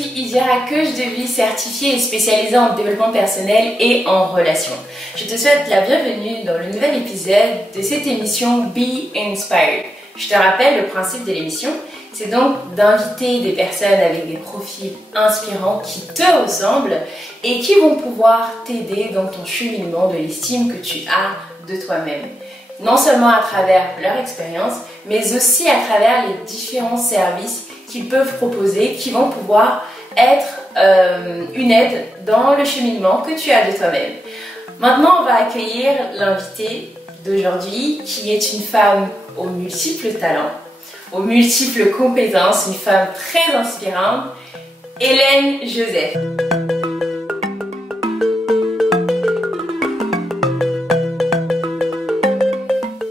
suis Idira, coach de vie certifiée et spécialisée en développement personnel et en relations. Je te souhaite la bienvenue dans le nouvel épisode de cette émission Be Inspired. Je te rappelle le principe de l'émission, c'est donc d'inviter des personnes avec des profils inspirants qui te ressemblent et qui vont pouvoir t'aider dans ton cheminement de l'estime que tu as de toi-même. Non seulement à travers leur expérience, mais aussi à travers les différents services qu'ils peuvent proposer, qui vont pouvoir être une aide dans le cheminement que tu as de toi-même. Maintenant, on va accueillir l'invitée d'aujourd'hui, qui est une femme aux multiples talents, aux multiples compétences, une femme très inspirante, Hélène Joseph.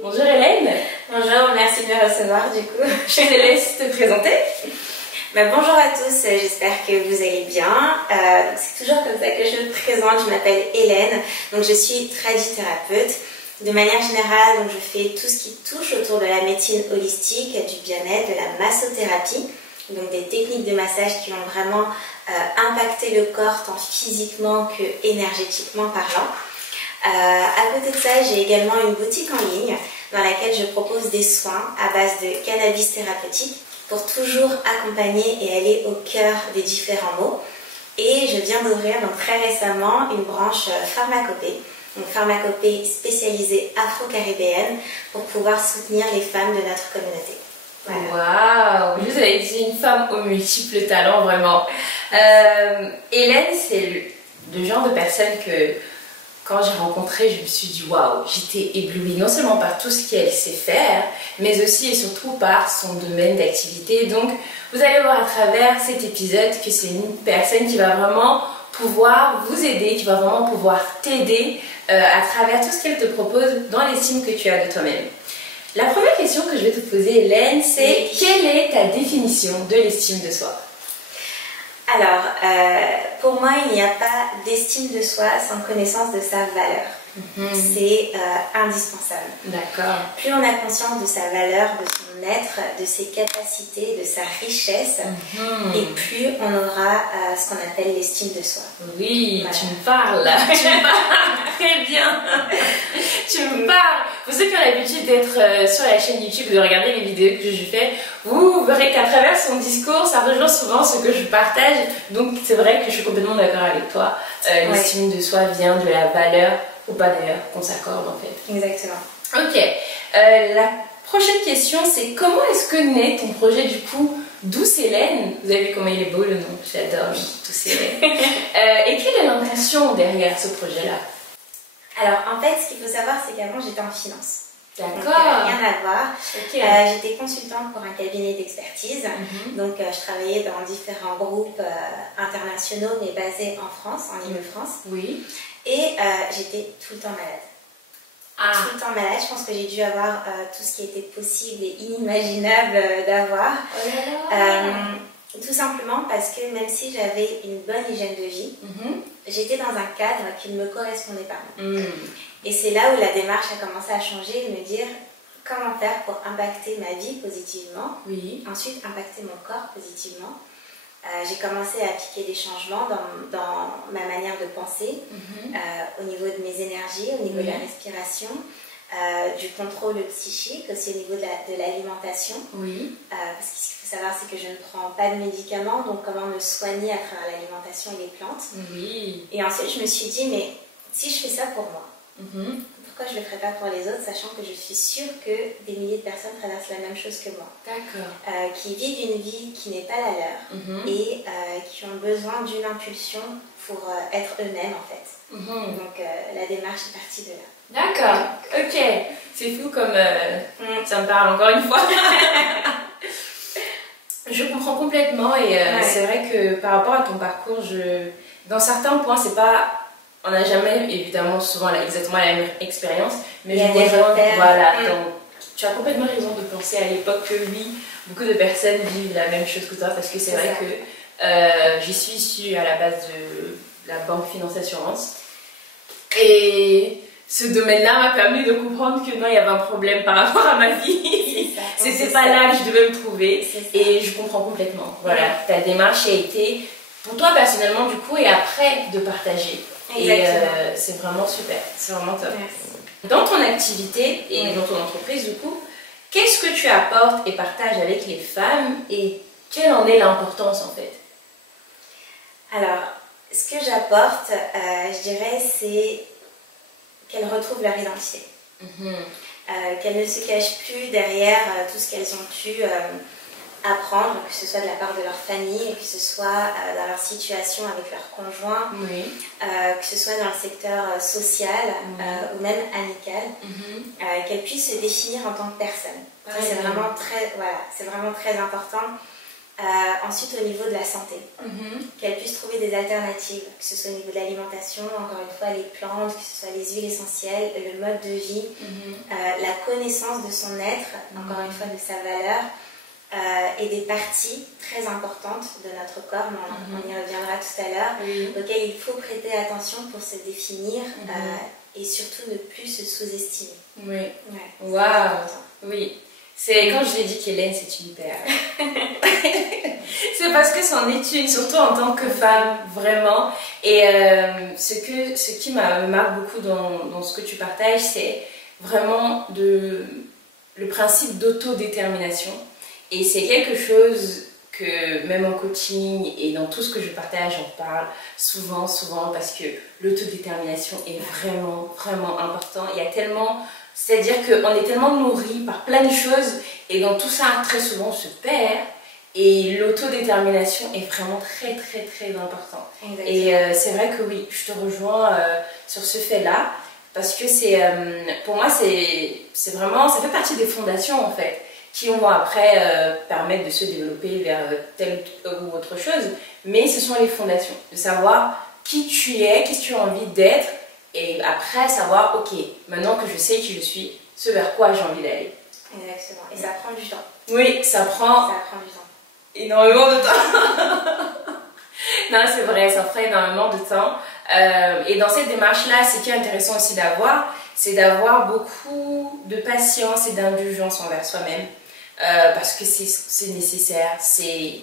Bonjour Hélène. Bonjour, merci de me recevoir du coup. Je te laisse te présenter. Bonjour à tous, j'espère que vous allez bien. C'est toujours comme ça que je me présente, je m'appelle Hélène, donc je suis tradithérapeute. De manière générale, donc je fais tout ce qui touche autour de la médecine holistique, du bien-être, de la massothérapie, donc des techniques de massage qui vont vraiment impacter le corps tant physiquement que énergétiquement parlant. À côté de ça, j'ai également une boutique en ligne dans laquelle je propose des soins à base de cannabis thérapeutique pour toujours accompagner et aller au cœur des différents maux. Et je viens d'ouvrir donc très récemment une branche pharmacopée, donc pharmacopée spécialisée afro-caribéenne pour pouvoir soutenir les femmes de notre communauté. Voilà. Waouh, vous avez dit une femme aux multiples talents, vraiment. Hélène, c'est le genre de personne que quand j'ai rencontré, je me suis dit waouh, j'étais éblouie non seulement par tout ce qu'elle sait faire, mais aussi et surtout par son domaine d'activité. Donc, vous allez voir à travers cet épisode que c'est une personne qui va vraiment pouvoir vous aider, qui va vraiment pouvoir t'aider à travers tout ce qu'elle te propose dans l'estime que tu as de toi-même. La première question que je vais te poser, Hélène, c'est quelle est ta définition de l'estime de soi? Alors, pour moi, il n'y a pas d'estime de soi sans connaissance de sa valeur. C'est indispensable. D'accord. Plus on a conscience de sa valeur, de son être, de ses capacités, de sa richesse, et plus on aura ce qu'on appelle l'estime de soi. Oui, voilà. Tu me parles là, tu me parles très bien. Tu me parles. Pour ceux qui ont l'habitude d'être sur la chaîne YouTube, de regarder les vidéos que je fais, vous verrez qu'à travers son discours, ça rejoint souvent ce que je partage. Donc c'est vrai que je suis complètement d'accord avec toi. L'estime de soi vient de la valeur, ou pas d'ailleurs, qu'on s'accorde en fait. Exactement. Ok. La prochaine question, c'est comment est-ce que naît ton projet du coup Douce Hélène? Vous avez vu comment il est beau le nom, j'adore Douce Hélène. Et quelle est l'intention derrière ce projet-là? Alors en fait, ce qu'il faut savoir, c'est qu'avant j'étais en finance. D'accord. Rien à voir. Okay. J'étais consultante pour un cabinet d'expertise. Donc je travaillais dans différents groupes internationaux, mais basés en France, en Île-de-France. Oui. Et j'étais tout le temps malade. Tout le temps malade. Je pense que j'ai dû avoir tout ce qui était possible et inimaginable d'avoir. Tout simplement parce que même si j'avais une bonne hygiène de vie, j'étais dans un cadre qui ne me correspondait pas. Et c'est là où la démarche a commencé à changer, de me dire comment faire pour impacter ma vie positivement, ensuite impacter mon corps positivement. J'ai commencé à appliquer des changements dans ma manière de penser, au niveau de mes énergies, au niveau de la respiration, du contrôle psychique, aussi au niveau de l'alimentation. Parce qu'il faut savoir, c'est que je ne prends pas de médicaments, donc comment me soigner à travers l'alimentation et les plantes. Et ensuite, je me suis dit, mais si je fais ça pour moi, pourquoi je ne le ferais pas pour les autres, sachant que je suis sûre que des milliers de personnes traversent la même chose que moi. D'accord. Qui vivent une vie qui n'est pas la leur et qui ont besoin d'une impulsion pour être eux-mêmes en fait. Donc la démarche est partie de là. D'accord, ok. C'est fou comme ça me parle encore une fois. Je comprends complètement et c'est vrai que par rapport à ton parcours, dans certains points, c'est pas... On n'a jamais, évidemment, souvent exactement la même expérience, mais je rejoins, voilà, donc, tu as complètement raison de penser à l'époque que oui, beaucoup de personnes vivent la même chose que toi, parce que c'est vrai que je suis issue à la base de la banque finance assurance, et ce domaine-là m'a permis de comprendre que non, il y avait un problème par rapport à ma vie. C'était pas là que je devais me trouver, et je comprends complètement. Voilà, ta démarche a été pour toi personnellement du coup et après de partager. Exactement. Et c'est vraiment super, c'est vraiment top. Merci. Dans ton activité et dans ton entreprise du coup, qu'est-ce que tu apportes et partages avec les femmes et quelle en est l'importance en fait? Alors, ce que j'apporte, je dirais, c'est qu'elles retrouvent leur identité. Qu'elles ne se cachent plus derrière tout ce qu'elles ont pu apprendre, que ce soit de la part de leur famille, que ce soit dans leur situation avec leur conjoint, que ce soit dans le secteur social ou même amical, qu'elles puissent se définir en tant que personne. C'est vraiment très important. Ensuite, au niveau de la santé, qu'elles puissent trouver des alternatives, que ce soit au niveau de l'alimentation, encore une fois les plantes, que ce soit les huiles essentielles, le mode de vie, la connaissance de son être, encore une fois de sa valeur, et des parties très importantes de notre corps, mais on y reviendra tout à l'heure, auxquelles il faut prêter attention pour se définir et surtout ne plus se sous-estimer. Waouh. Oui. C'est quand je l'ai dit qu'Hélène c'est une perle. C'est parce que c'en est une, surtout en tant que femme, vraiment. Et ce qui me marque beaucoup dans ce que tu partages, c'est vraiment le principe d'autodétermination. Et c'est quelque chose que même en coaching et dans tout ce que je partage, j'en parle souvent parce que l'autodétermination est vraiment, vraiment important. Il y a tellement... C'est-à-dire qu'on est tellement nourri par plein de choses et dans tout ça, très souvent, on se perd. Et l'autodétermination est vraiment très, très, très important. Et c'est vrai que oui, je te rejoins sur ce fait-là parce que pour moi, c'est vraiment, ça fait partie des fondations en fait qui vont après permettre de se développer vers telle ou autre chose. Mais ce sont les fondations, de savoir qui tu es, qu'est-ce que tu as envie d'être. Et après, savoir, ok, maintenant que je sais qui je suis, ce vers quoi j'ai envie d'aller. Exactement. Et ça prend du temps. Oui, ça prend du temps. Énormément de temps. Non, c'est vrai, ça prend énormément de temps. Et dans cette démarche-là, ce qui est intéressant aussi d'avoir, c'est d'avoir beaucoup de patience et d'indulgence envers soi-même. Parce que c'est nécessaire, c'est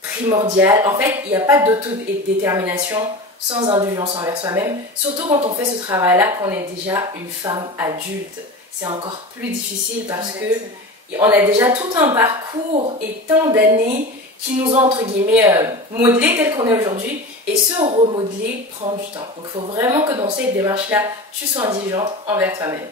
primordial. En fait, il n'y a pas d'autodétermination sans indulgence envers soi-même, surtout quand on fait ce travail-là, qu'on est déjà une femme adulte. C'est encore plus difficile parce que on a déjà tout un parcours et tant d'années qui nous ont, entre guillemets, modelés tel qu'on est aujourd'hui, et se remodeler prend du temps. Donc il faut vraiment que dans cette démarche-là, tu sois indulgente envers toi-même.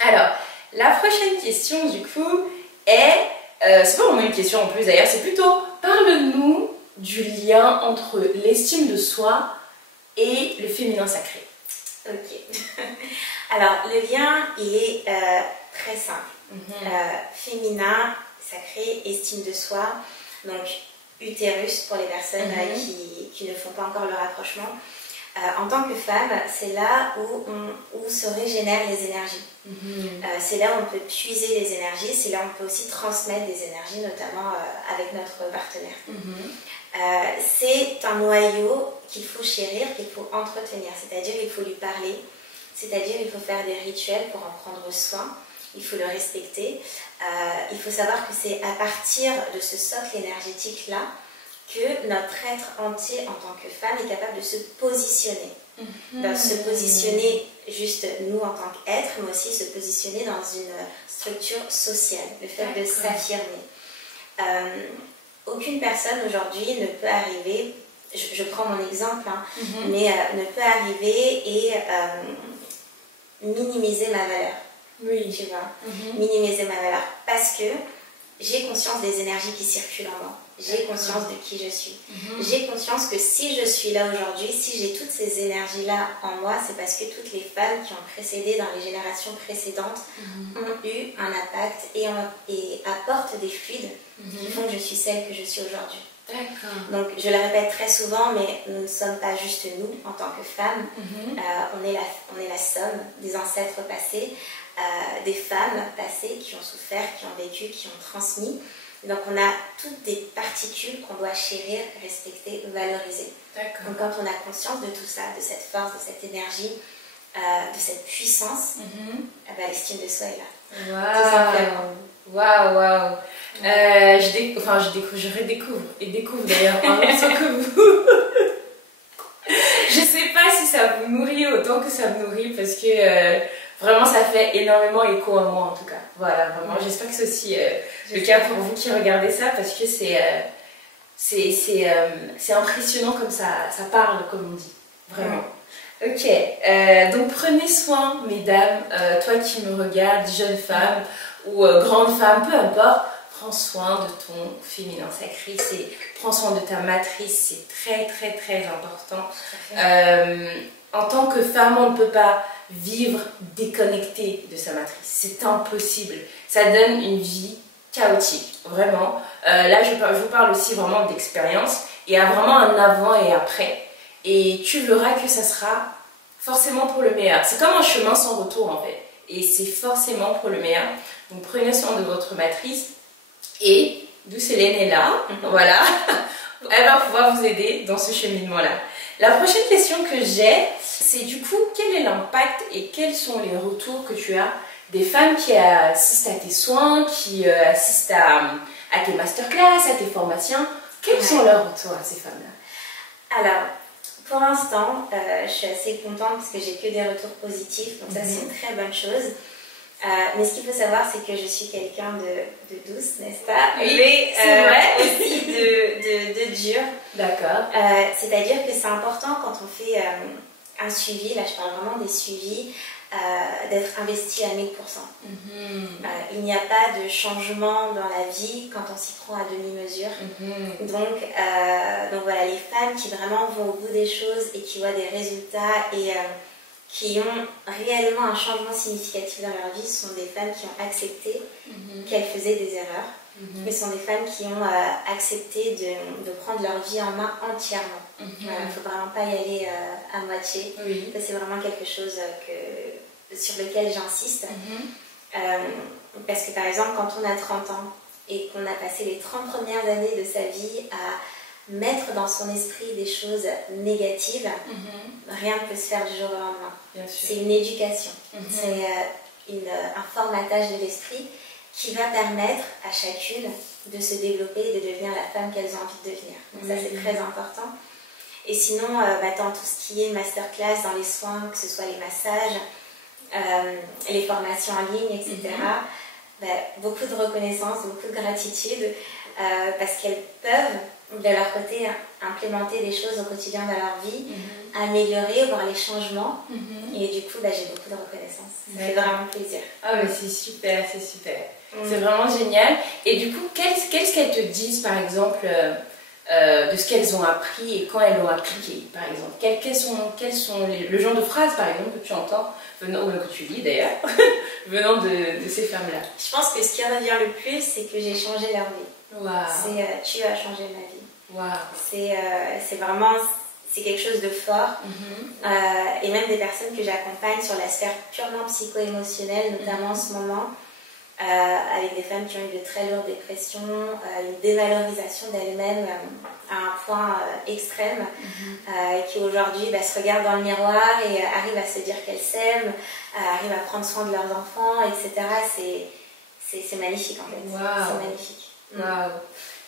Alors, la prochaine question, du coup, est... c'est pas vraiment une question en plus d'ailleurs, c'est plutôt, parle-nous du lien entre l'estime de soi et le féminin sacré. Ok. Alors, le lien, il est très simple. Féminin, sacré, estime de soi. Donc, utérus pour les personnes qui ne font pas encore le rapprochement. En tant que femme, c'est là où se régénèrent les énergies. C'est là où on peut puiser les énergies, c'est là où on peut aussi transmettre des énergies, notamment avec notre partenaire. C'est un noyau qu'il faut chérir, qu'il faut entretenir, c'est-à-dire il faut lui parler, c'est-à-dire il faut faire des rituels pour en prendre soin, il faut le respecter. Il faut savoir que c'est à partir de ce socle énergétique-là que notre être entier en tant que femme est capable de se positionner. Se positionner juste nous en tant qu'être, mais aussi se positionner dans une structure sociale, le fait de s'affirmer. Aucune personne aujourd'hui ne peut arriver, je prends mon exemple, mais ne peut arriver et minimiser ma valeur. Oui. Tu vois, minimiser ma valeur parce que j'ai conscience des énergies qui circulent en moi. J'ai conscience de qui je suis. J'ai conscience que si je suis là aujourd'hui, si j'ai toutes ces énergies-là en moi, c'est parce que toutes les femmes qui ont précédé dans les générations précédentes ont eu un impact et apportent des fluides qui font que je suis celle que je suis aujourd'hui. Donc je le répète très souvent, mais nous ne sommes pas juste nous en tant que femmes. On est la somme des ancêtres passés, des femmes passées qui ont souffert, qui ont vécu, qui ont transmis. Donc on a toutes des particules qu'on doit chérir, respecter, valoriser. Donc quand on a conscience de tout ça, de cette force, de cette énergie, de cette puissance, l'estime de soi est là. Waouh. Je redécouvre et découvre d'ailleurs ce que vous nourrit autant que ça me nourrit parce que vraiment ça fait énormément écho à moi en tout cas. Voilà, vraiment, j'espère que c'est aussi le cas pour vous qui regardez ça parce que c'est impressionnant comme ça parle, comme on dit, vraiment. Ok, donc prenez soin, mesdames, toi qui me regardes, jeune femme ou grande femme, peu importe, prends soin de ton féminin sacré, prends soin de ta matrice, c'est très très très important. En tant que femme, on ne peut pas vivre déconnectée de sa matrice, c'est impossible, ça donne une vie chaotique, vraiment. Là je vous parle aussi vraiment d'expérience, il y a vraiment un avant et après. Et tu verras que ça sera forcément pour le meilleur. C'est comme un chemin sans retour en fait. Et c'est forcément pour le meilleur. Donc prenez soin de votre matrice. Et d'où Célène est là, voilà, elle va pouvoir vous aider dans ce cheminement-là. La prochaine question que j'ai, c'est du coup, quel est l'impact et quels sont les retours que tu as des femmes qui assistent à tes soins, qui assistent à tes masterclass, à tes formations. Quels sont leurs retours à ces femmes-là? Alors, pour l'instant, je suis assez contente parce que j'ai que des retours positifs, donc ça c'est une très bonne chose. Mais ce qu'il faut savoir, c'est que je suis quelqu'un de douce, n'est-ce pas? Oui, mais c'est vrai. aussi de dur. D'accord. C'est-à-dire que c'est important quand on fait un suivi, là je parle vraiment des suivis, d'être investi à 1000%. Il n'y a pas de changement dans la vie quand on s'y prend à demi-mesure. Donc voilà, les femmes qui vraiment vont au bout des choses et qui voient des résultats et qui ont réellement un changement significatif dans leur vie sont des femmes qui ont accepté qu'elles faisaient des erreurs. Mais sont des femmes qui ont accepté de prendre leur vie en main entièrement. Il ne faut vraiment pas y aller à moitié. Ça, c'est vraiment quelque chose sur lequel j'insiste. Parce que par exemple, quand on a 30 ans et qu'on a passé les 30 premières années de sa vie à mettre dans son esprit des choses négatives, rien ne peut se faire du jour au lendemain. C'est une éducation. C'est un formatage de l'esprit qui va permettre à chacune de se développer et de devenir la femme qu'elles ont envie de devenir. Donc ça, c'est très important. Et sinon, dans tout ce qui est masterclass, dans les soins, que ce soit les massages, les formations en ligne, etc., beaucoup de reconnaissance, beaucoup de gratitude, parce qu'elles peuvent, de leur côté, implémenter des choses au quotidien dans leur vie, améliorer, voir les changements, et du coup, j'ai beaucoup de reconnaissance. Ça fait vraiment plaisir. Ah mais c'est super, c'est super. C'est vraiment génial. Et du coup, qu'est-ce qu'elles te disent, par exemple, de ce qu'elles ont appris et quand elles l'ont appliqué, par exemple? Quels sont le genre de phrases, par exemple, que tu entends, ou que tu lis d'ailleurs, venant de ces femmes-là? Je pense que ce qui revient le plus, c'est que j'ai changé leur vie. Wow. Tu as changé ma vie. Wow. C'est vraiment... C'est quelque chose de fort. Et même des personnes que j'accompagne sur la sphère purement psycho-émotionnelle, notamment en ce moment, avec des femmes qui ont eu de très lourdes dépressions, une dévalorisation d'elles-mêmes à un point extrême, qui aujourd'hui se regardent dans le miroir et arrivent à se dire qu'elles s'aiment, arrivent à prendre soin de leurs enfants, etc. C'est magnifique en fait. Wow. C'est magnifique. Wow.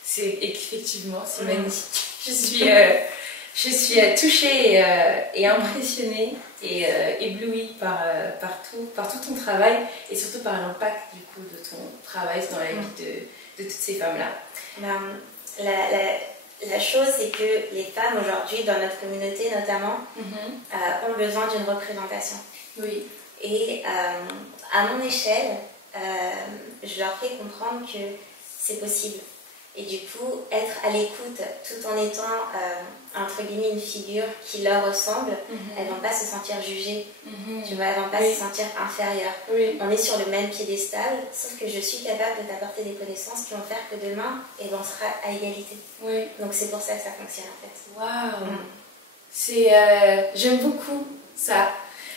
C'est effectivement, c'est magnifique. Je suis touchée et impressionnée et éblouie par tout ton travail et surtout par l'impact du coup de ton travail dans la vie de toutes ces femmes-là. La chose, c'est que les femmes aujourd'hui, dans notre communauté notamment, ont besoin d'une représentation. Oui. Et à mon échelle, je leur fais comprendre que c'est possible. Et du coup, être à l'écoute tout en étant, entre guillemets, une figure qui leur ressemble, elles ne vont pas se sentir jugées, tu vois, elles ne vont pas se sentir inférieures. On est sur le même piédestal, sauf que je suis capable de t'apporter des connaissances qui vont faire que demain, on sera à égalité. Donc c'est pour ça que ça fonctionne en fait. Waouh. J'aime beaucoup ça.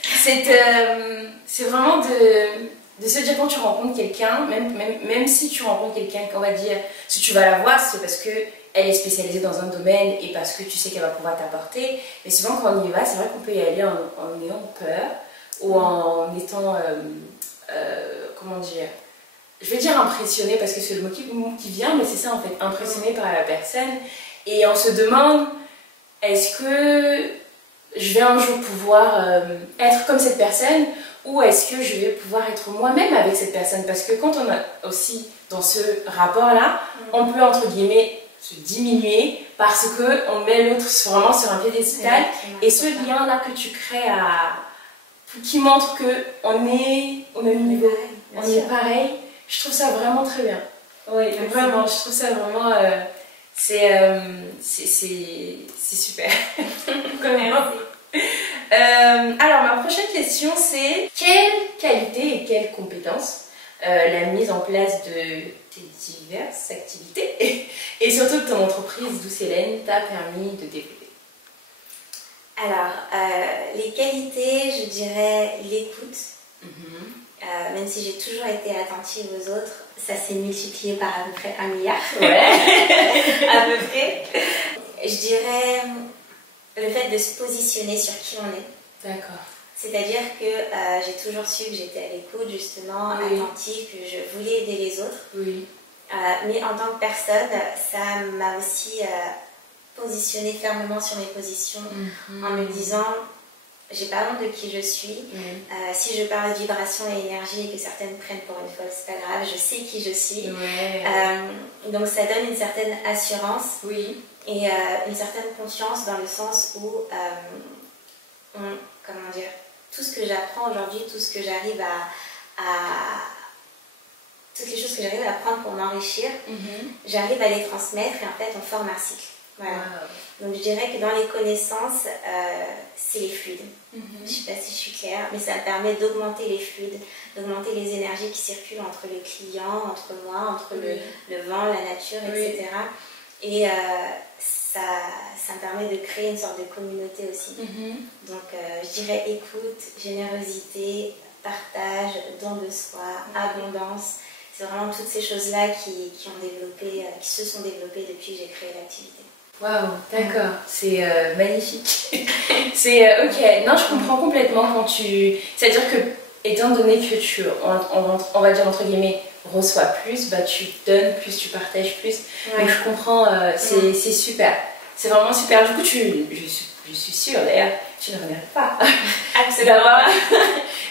C'est vraiment de se dire quand tu rencontres quelqu'un, même si tu rencontres quelqu'un qu'on va dire, si tu vas la voir, c'est parce qu'elle est spécialisée dans un domaine et parce que tu sais qu'elle va pouvoir t'apporter. Mais souvent quand on y va, c'est vrai qu'on peut y aller en ayant peur ou en étant, comment dire, je vais dire impressionné parce que c'est le mot qui vient, mais c'est ça en fait, impressionné par la personne. Et on se demande, est-ce que je vais un jour pouvoir être comme cette personne, ou est-ce que je vais pouvoir être moi-même avec cette personne? Parce que quand on est aussi dans ce rapport-là, on peut entre guillemets se diminuer parce qu'on met l'autre vraiment sur un piédestal, et ce lien-là que tu crées qui montre qu'on est au même niveau, on est pareil, je trouve ça vraiment très bien. Oui, vraiment, je trouve ça vraiment... c'est super. Alors, ma prochaine question, c'est quelle qualité et quelle compétence la mise en place de tes diverses activités et surtout de ton entreprise Douce Hélène t'a permis de développer? Alors, les qualités, je dirais l'écoute. Même si j'ai toujours été attentive aux autres, ça s'est multiplié par à peu près 1 milliard. Ouais. À peu près. Je dirais le fait de se positionner sur qui on est. D'accord. C'est-à-dire que j'ai toujours su que j'étais à l'écoute, justement, attentive, que je voulais aider les autres. Oui. Mais en tant que personne, ça m'a aussi positionnée fermement sur mes positions en me disant... J'ai pas honte de qui je suis. Si je parle de vibration et énergie et que certaines prennent pour une folle, c'est pas grave, je sais qui je suis. Donc ça donne une certaine assurance et une certaine confiance dans le sens où, comment dire, tout ce que j'apprends aujourd'hui, tout ce que j'arrive toutes les choses que j'arrive à apprendre pour m'enrichir, j'arrive à les transmettre et en fait on forme un cycle. Voilà. Donc je dirais que dans les connaissances, c'est les fluides. Je ne sais pas si je suis claire, mais ça me permet d'augmenter les fluides, d'augmenter les énergies qui circulent entre le client, entre moi, entre le vent, la nature, etc. Et ça me permet de créer une sorte de communauté aussi. Donc je dirais écoute, générosité, partage, don de soi, abondance. C'est vraiment toutes ces choses-là qui se sont développées depuis que j'ai créé l'activité. Waouh, d'accord, c'est magnifique. C'est ok, non, je comprends complètement quand tu... C'est-à-dire que, étant donné que tu, on va dire entre guillemets, reçois plus, bah tu donnes plus, tu partages plus. Donc je comprends, c'est super. C'est vraiment super. Du coup, je suis sûre d'ailleurs, tu ne regrettes pas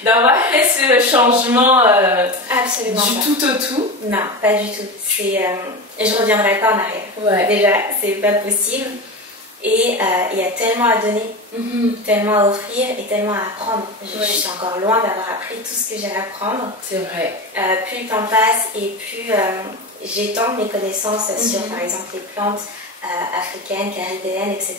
d'avoir fait ce changement du tout au tout. Non, pas du tout. Je ne reviendrai pas en arrière. Déjà, c'est pas possible. Et il y a tellement à donner, tellement à offrir et tellement à apprendre. Je suis encore loin d'avoir appris tout ce que j'ai à apprendre. C'est vrai. Plus le temps passe et plus j'étends mes connaissances sur, par exemple, les plantes africaines, caribéennes, etc.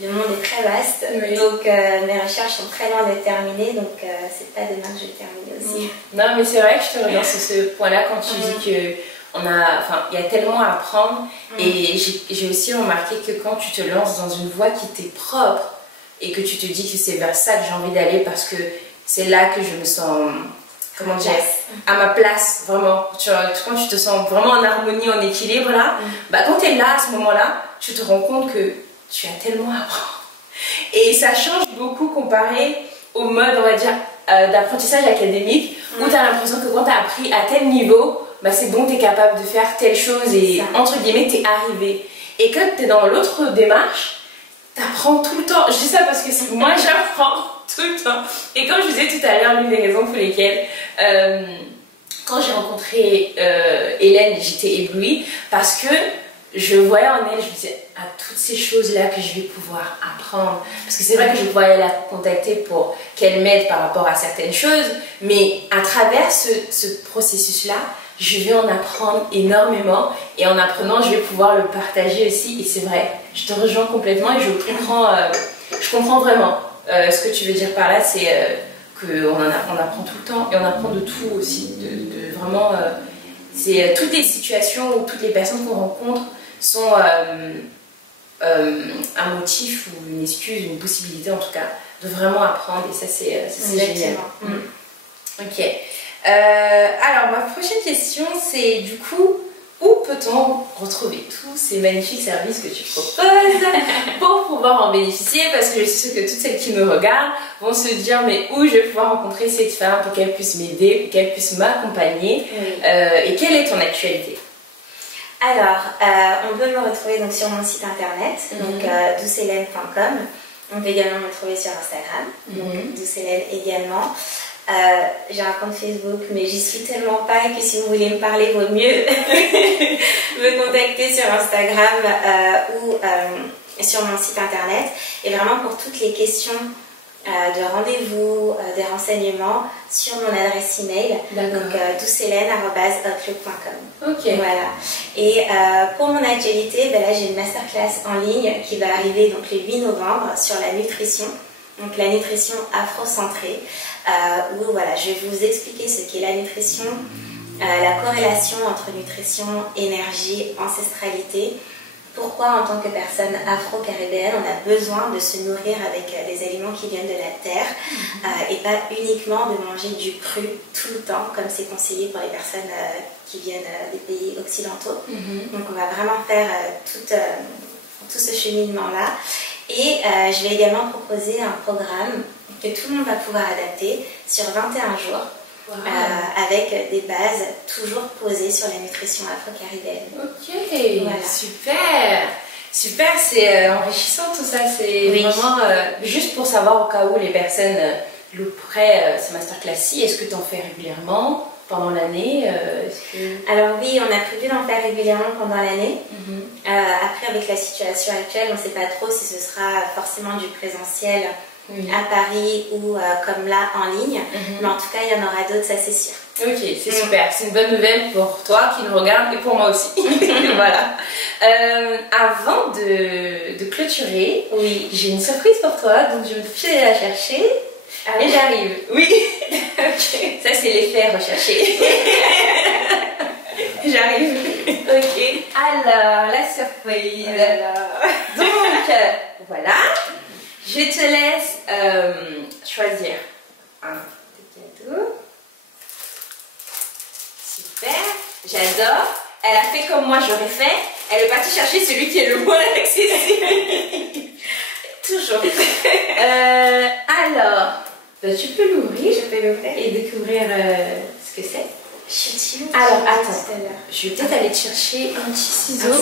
Le monde est très vaste, donc mes recherches sont très loin d'être terminées, donc c'est pas demain que je vais terminer aussi. Non, mais c'est vrai que je te rejoins sur ce point-là quand tu dis que il y a tellement à apprendre, et j'ai aussi remarqué que quand tu te lances dans une voie qui t'est propre et que tu te dis que c'est vers ça que j'ai envie d'aller parce que c'est là que je me sens, comment dire, à ma place, vraiment. Quand tu te sens vraiment en harmonie, en équilibre là, bah quand tu es là à ce moment-là, tu te rends compte que tu as tellement à apprendre. Et ça change beaucoup comparé au mode, on va dire, d'apprentissage académique, où tu as l'impression que quand tu as appris à tel niveau, bah c'est bon, tu es capable de faire telle chose et entre guillemets, tu es arrivé. Et que tu es dans l'autre démarche, tu apprends tout le temps. Je dis ça parce que moi, j'apprends tout le temps. Et comme je vous disais tout à l'heure, l'une des raisons pour lesquelles, quand j'ai rencontré Hélène, j'étais éblouie parce que je voyais en elle, je me disais, à toutes ces choses-là que je vais pouvoir apprendre. Parce que c'est vrai que je pourrais la contacter pour qu'elle m'aide par rapport à certaines choses, mais à travers ce processus-là, je vais en apprendre énormément, et en apprenant, je vais pouvoir le partager aussi. Et c'est vrai, je te rejoins complètement et je comprends vraiment ce que tu veux dire par là, c'est qu'on apprend tout le temps, et on apprend de tout aussi, de vraiment... c'est toutes les situations ou toutes les personnes qu'on rencontre sont un motif ou une excuse, une possibilité en tout cas, de vraiment apprendre, et ça c'est génial. Ok. Alors ma prochaine question, c'est du coup, où peut-on retrouver tous ces magnifiques services que tu proposes pour pouvoir en bénéficier? Parce que je suis sûre que toutes celles qui nous regardent vont se dire, mais où je vais pouvoir rencontrer cette femme pour qu'elle puisse m'aider, pour qu'elle puisse m'accompagner, et quelle est ton actualité? Alors, on peut me retrouver donc sur mon site internet, donc doucehélène.com. On peut également me trouver sur Instagram, donc Douce Hélène également. J'ai un compte Facebook, mais j'y suis tellement pas que si vous voulez me parler, vaut mieux me contacter sur Instagram ou sur mon site internet. Et vraiment pour toutes les questions de rendez-vous, des renseignements sur mon adresse email, donc doucehelene@outlook.com. Ok. Voilà. Et pour mon actualité, ben là j'ai une masterclass en ligne qui va arriver donc le 8 novembre sur la nutrition, donc la nutrition afro-centrée, où voilà, je vais vous expliquer ce qu'est la nutrition, la corrélation entre nutrition, énergie, ancestralité. Pourquoi, en tant que personne afro-caribéenne, on a besoin de se nourrir avec des aliments qui viennent de la terre et pas uniquement de manger du cru tout le temps, comme c'est conseillé pour les personnes qui viennent des pays occidentaux. Donc on va vraiment faire tout ce cheminement-là. Et je vais également proposer un programme que tout le monde va pouvoir adapter sur 21 jours. Wow. Avec des bases toujours posées sur la nutrition afro-caribéenne. Ok, voilà. Super. Super, c'est enrichissant tout ça. C'est vraiment juste pour savoir au cas où les personnes louperaient ce masterclass-ci. Est-ce que tu en fais régulièrement pendant l'année Alors oui, on a prévu d'en faire régulièrement pendant l'année. Après, avec la situation actuelle, on ne sait pas trop si ce sera forcément du présentiel à Paris ou comme là en ligne, mais en tout cas il y en aura d'autres, ça c'est sûr. Ok, c'est super, c'est une bonne nouvelle pour toi qui nous regarde et pour moi aussi. Voilà. Avant de clôturer, j'ai une surprise pour toi, donc je vais te filer la chercher et j'arrive. Oui. Okay. Ça c'est l'effet recherché. J'arrive. Ok. Alors la surprise. Donc voilà. Je te laisse choisir un cadeau. Super, j'adore. Elle a fait comme moi j'aurais fait. Elle est partie chercher celui qui est le moins accessible. Toujours. Alors, tu peux l'ouvrir. Je peux l'ouvrir et découvrir ce que c'est. Je suis alors, attends. Je vais peut-être aller te chercher un petit ciseau.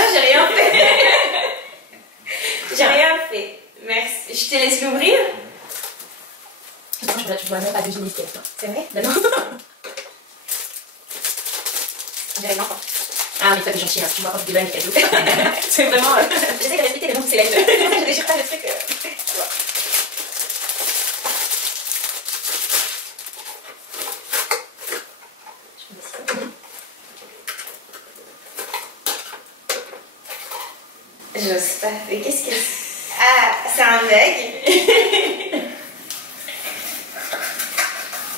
Ah, j'ai rien fait. J'ai rien fait. Merci. Je te laisse l'ouvrir. Tu vois même pas deviner ce qu'il y a. C'est vrai? Ben non. J'ai rien. Ah, mais toi t'es gentil, hein. Tu vois quand tu déballes les cadeaux. C'est vraiment. J'essaie de répéter, mais non, c'est la même. Je déchire pas le truc. J'ose pas. Mais qu'est-ce que c'est? Ah, c'est un mug.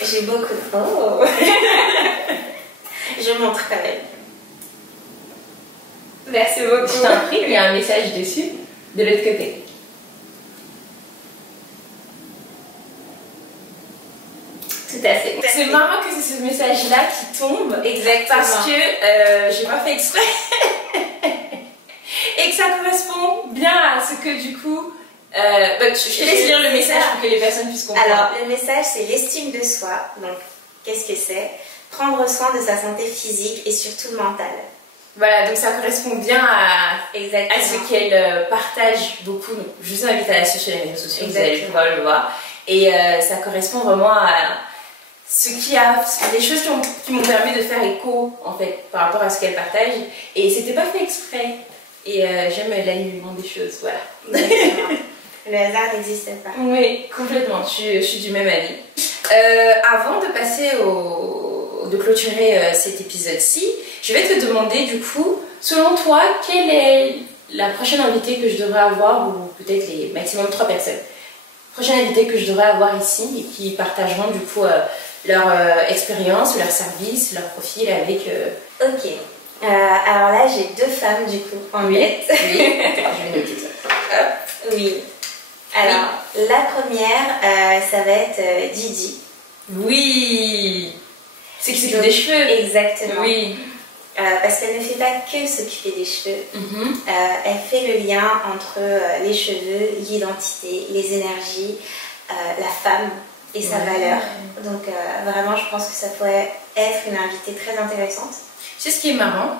J'ai beaucoup de... Oh. Je montre quand même. Merci beaucoup. Je t'en prie, il y a un message dessus, de l'autre côté. Tout à fait. C'est marrant que c'est ce message-là qui tombe. Exactement. Parce que j'ai pas fait exprès. Et que ça correspond bien à ce que du coup... je te laisse lire le message pour que les personnes puissent comprendre. Alors, le message, c'est l'estime de soi. Donc, qu'est-ce que c'est? Prendre soin de sa santé physique et surtout mentale. Voilà, donc ça correspond bien à ce qu'elle partage beaucoup. Donc, je vous invite à la suivre sur les réseaux sociaux, vous allez pouvoir le voir. Et ça correspond vraiment à des choses qui m'ont permis de faire écho, en fait, par rapport à ce qu'elle partage. Et c'était pas fait exprès. Et j'aime l'alignement des choses, voilà. Le hasard n'existe pas. Oui, complètement, je suis du même avis. Avant de passer de clôturer cet épisode-ci, je vais te demander du coup, selon toi, quelle est la prochaine invitée que je devrais avoir, ou peut-être les maximum 3 personnes. Prochaine invitée que je devrais avoir ici et qui partageront du coup leur expérience, leur service, leur profil avec... Ok. Alors là, j'ai 2 femmes du coup en tête. Oui, je vais noter ça. Hop. Oui. Alors, la première, ça va être Didi. Oui. C'est qui s'occupe des cheveux. Exactement. Oui. Parce qu'elle ne fait pas que s'occuper des cheveux. Elle fait le lien entre les cheveux, l'identité, les énergies, la femme et sa valeur. Donc vraiment, je pense que ça pourrait être une invitée très intéressante. Tu sais ce qui est marrant,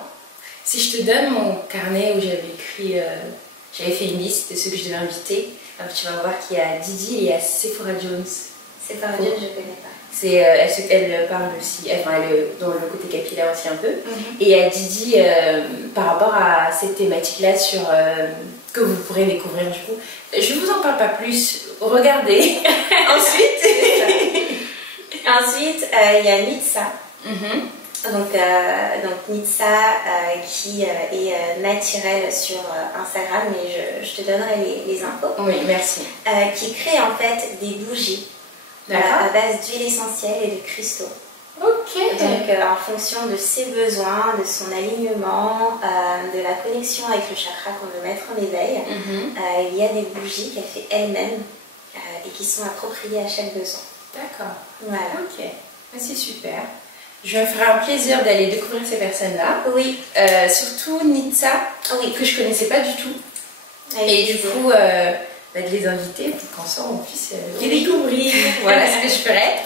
Si je te donne mon carnet où j'avais écrit, j'avais fait une liste de ceux que je devais inviter, alors tu vas voir qu'il y a Didi et il y a Sephora Jones. Sephora Jones, je ne connais pas. Elle parle aussi, enfin elle est dans le côté capillaire aussi un peu. Et il y a Didi par rapport à cette thématique-là sur que vous pourrez découvrir du coup. Je vous en parle pas plus, regardez. Ensuite, il y a Nitsa. Donc Nitsa qui est naturelle sur Instagram, mais je te donnerai les infos. Oui, merci. Qui crée en fait des bougies à base d'huile essentielle et de cristaux. Ok. Donc en fonction de ses besoins, de son alignement, de la connexion avec le chakra qu'on veut mettre en éveil, il y a des bougies qu'elle fait elle-même et qui sont appropriées à chaque besoin. D'accord. Voilà. Ok. C'est super. Je me ferai un plaisir d'aller découvrir ces personnes-là. Oui. Surtout Nitsa, que je connaissais pas du tout. Et du coup, de les inviter pour qu'ensemble on puisse les découvrir. Voilà ce que je ferai.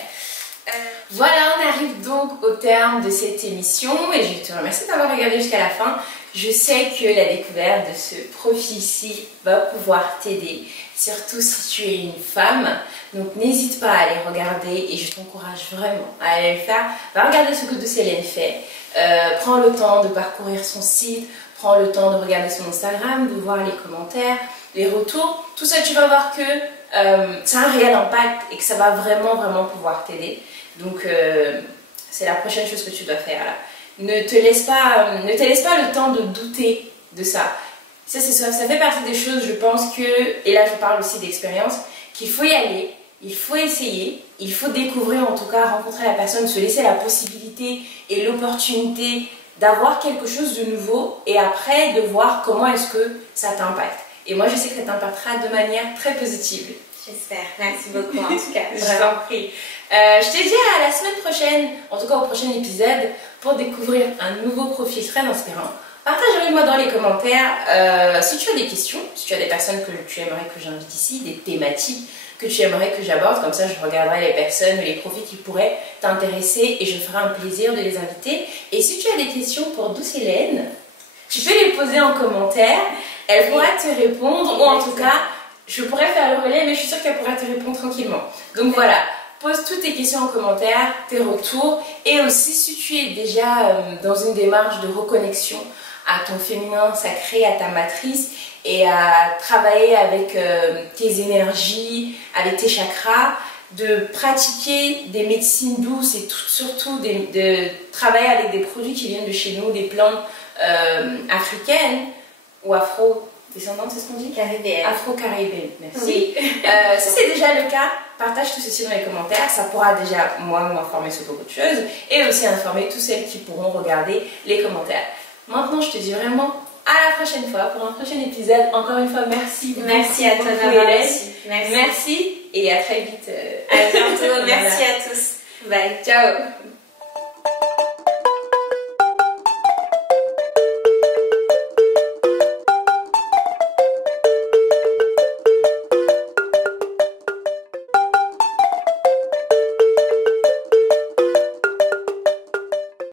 Voilà, on arrive donc au terme de cette émission et je te remercie d'avoir regardé jusqu'à la fin. Je sais que la découverte de ce profil-ci va pouvoir t'aider, surtout si tu es une femme. Donc n'hésite pas à aller regarder et je t'encourage vraiment à aller le faire. Va regarder ce que Douce-Hélène fait. Prends le temps de parcourir son site, prends le temps de regarder son Instagram, de voir les commentaires, les retours. Tout ça, tu vas voir que ça a un réel impact et que ça va vraiment pouvoir t'aider. Donc c'est la prochaine chose que tu dois faire là. Ne te laisse pas le temps de douter de ça. Ça fait partie des choses, je pense que, et là je parle aussi d'expérience, qu'il faut y aller, il faut essayer, il faut découvrir, en tout cas rencontrer la personne, se laisser la possibilité et l'opportunité d'avoir quelque chose de nouveau et après de voir comment est-ce que ça t'impacte. Et moi je sais que ça t'impactera de manière très positive. J'espère. Merci beaucoup en tout cas. Je t'en prie. Je te dis à la semaine prochaine, en tout cas au prochain épisode, pour découvrir un nouveau profil très inspirant. Partage avec moi dans les commentaires si tu as des questions, si tu as des personnes que tu aimerais que j'invite ici, des thématiques que tu aimerais que j'aborde, comme ça je regarderai les personnes, les profils qui pourraient t'intéresser et je ferai un plaisir de les inviter. Et si tu as des questions pour Douce-Hélène, tu peux les poser en commentaire, elle pourra te répondre, ou en tout cas, je pourrais faire le relais, mais je suis sûre qu'elle pourra te répondre tranquillement. Donc voilà, pose toutes tes questions en commentaire, tes retours, et aussi si tu es déjà dans une démarche de reconnexion à ton féminin sacré, à ta matrice, et à travailler avec tes énergies, avec tes chakras, de pratiquer des médecines douces et surtout de travailler avec des produits qui viennent de chez nous, des plantes africaines ou afro-descendantes, c'est ce qu'on dit? Caribéennes. Afro-caribéennes, merci. Oui. Si c'est déjà le cas, partage tout ceci dans les commentaires, ça pourra déjà m'informer sur beaucoup de choses et aussi informer tous celles qui pourront regarder les commentaires. Maintenant, je te dis vraiment à la prochaine fois pour un prochain épisode. Encore une fois, merci. Merci à toi, Hélène. Merci Et à très vite. À bientôt. Merci à tous. Bye. Ciao.